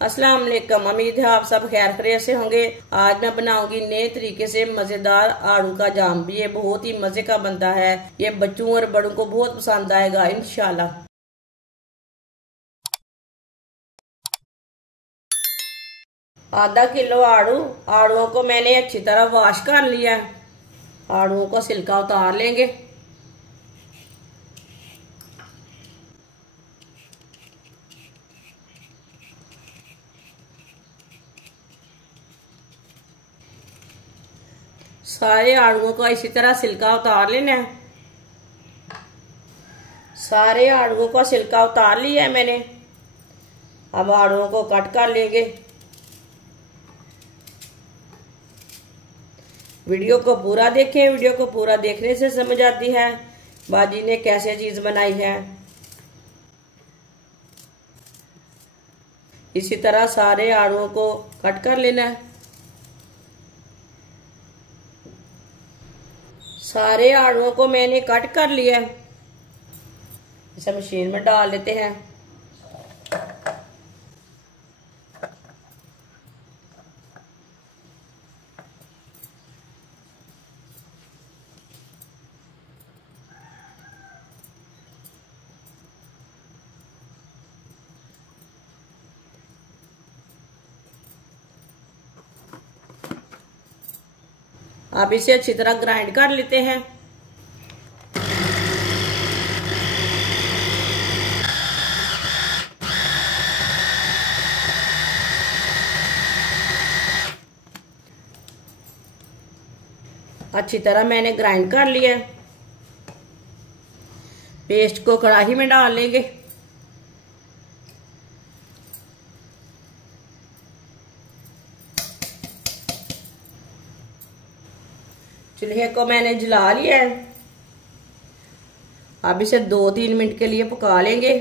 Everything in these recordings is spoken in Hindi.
अस्सलाम वालेकुम। उम्मीद है आप सब खैर खैरियत से होंगे। आज मैं बनाऊंगी नए तरीके से मजेदार आड़ू का जाम। ये बहुत ही मजे का बनता है। ये बच्चों और बड़ों को बहुत पसंद आएगा इंशाल्लाह। आधा किलो आड़ूओं को मैंने अच्छी तरह वॉश कर लिया। आड़ूओं को छिलका उतार लेंगे। सारे आड़ूओं का इसी तरह छिलका उतार लेना है। सारे आड़ूओं का छिलका उतार लिया है मैंने। अब आड़ूओं को कट कर लेंगे। वीडियो को पूरा देखें। वीडियो को पूरा देखने से समझ आती है बाजी ने कैसे चीज बनाई है। इसी तरह सारे आड़ूओं को कट कर लेना है। सारे आड़ूओं को मैंने कट कर लिया। इसे मशीन में डाल लेते हैं। आप इसे अच्छी तरह ग्राइंड कर लेते हैं। अच्छी तरह मैंने ग्राइंड कर लिया। पेस्ट को कढ़ाई में डाल लेंगे। चूल्हे को मैंने जला लिया है। अब इसे 2-3 मिनट के लिए पका लेंगे।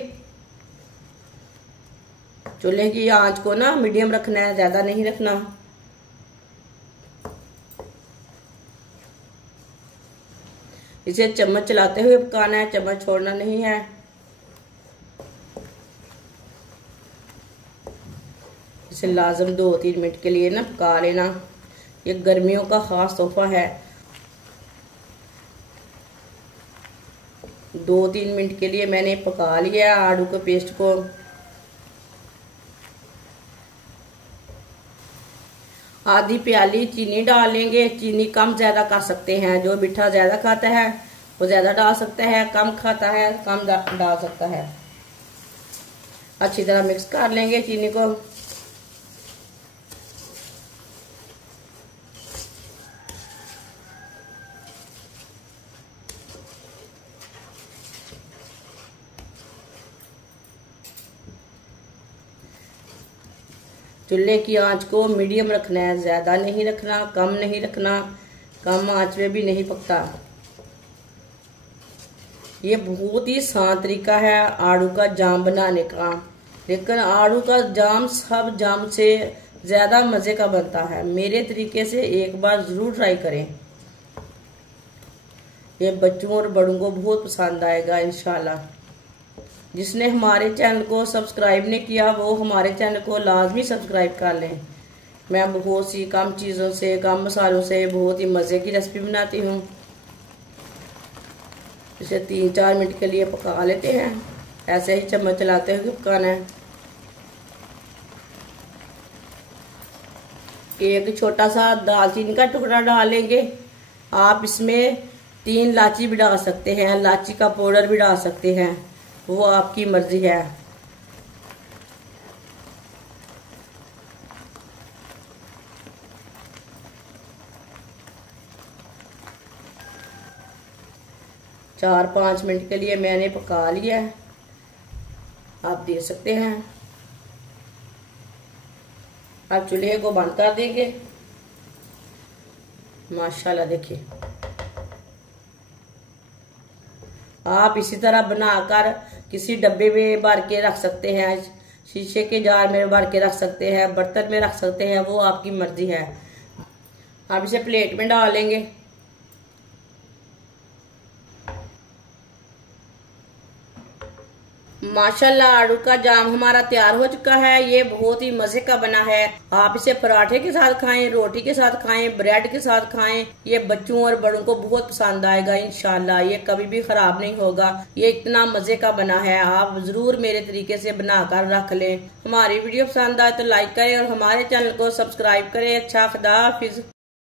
चूल्हे की आंच को ना मीडियम रखना है, ज्यादा नहीं रखना। इसे चम्मच चलाते हुए पकाना है, चम्मच छोड़ना नहीं है। इसे लाजम 2-3 मिनट के लिए ना पका लेना। ये गर्मियों का खास तोहफा है। 2-3 मिनट के लिए मैंने पका लिया आड़ू के पेस्ट को। आधी प्याली चीनी डाल लेंगे। चीनी कम ज्यादा कर सकते हैं। जो मीठा ज्यादा खाता है वो ज्यादा डाल सकता है, कम खाता है कम डाल सकता है। अच्छी तरह मिक्स कर लेंगे चीनी को। चूल्हे की आंच को मीडियम रखना है, ज्यादा नहीं रखना, कम नहीं रखना। कम आंच में भी नहीं पकता। ये बहुत ही आसान तरीका है आड़ू का जाम बनाने का। लेकिन आड़ू का जाम सब जाम से ज्यादा मजे का बनता है। मेरे तरीके से एक बार जरूर ट्राई करें। ये बच्चों और बड़ों को बहुत पसंद आएगा इंशाल्लाह। जिसने हमारे चैनल को सब्सक्राइब नहीं किया वो हमारे चैनल को लाजमी सब्सक्राइब कर लें। मैं बहुत सी कम चीज़ों से, कम मसालों से बहुत ही मज़े की रेसिपी बनाती हूँ। इसे 3-4 मिनट के लिए पका लेते हैं। ऐसे ही चम्मच चलाते हुए पकाना है। एक छोटा सा दालचीनी का टुकड़ा डाल लेंगे। आप इसमें 3 इलायची भी डाल सकते हैं, इलायची का पाउडर भी डाल सकते हैं, वो आपकी मर्जी है। चार 5 मिनट के लिए मैंने पका लिया है। आप देख सकते हैं। अब चूल्हे को बंद कर देंगे। माशाल्लाह देखिए। आप इसी तरह बनाकर किसी डब्बे में भर के रख सकते हैं, शीशे के जार में भर के रख सकते हैं, बर्तन में रख सकते हैं, वो आपकी मर्जी है। आप इसे प्लेट में डाल लेंगे। माशाल्लाह आलू का जाम हमारा तैयार हो चुका है। ये बहुत ही मजे का बना है। आप इसे पराठे के साथ खाएं, रोटी के साथ खाएं, ब्रेड के साथ खाएं। ये बच्चों और बड़ों को बहुत पसंद आएगा इंशाल्लाह। ये कभी भी खराब नहीं होगा। ये इतना मजे का बना है, आप जरूर मेरे तरीके से बनाकर रख लें। हमारी वीडियो पसंद आए तो लाइक करें और हमारे चैनल को सब्सक्राइब करें। अच्छा, खुदा हाफिज।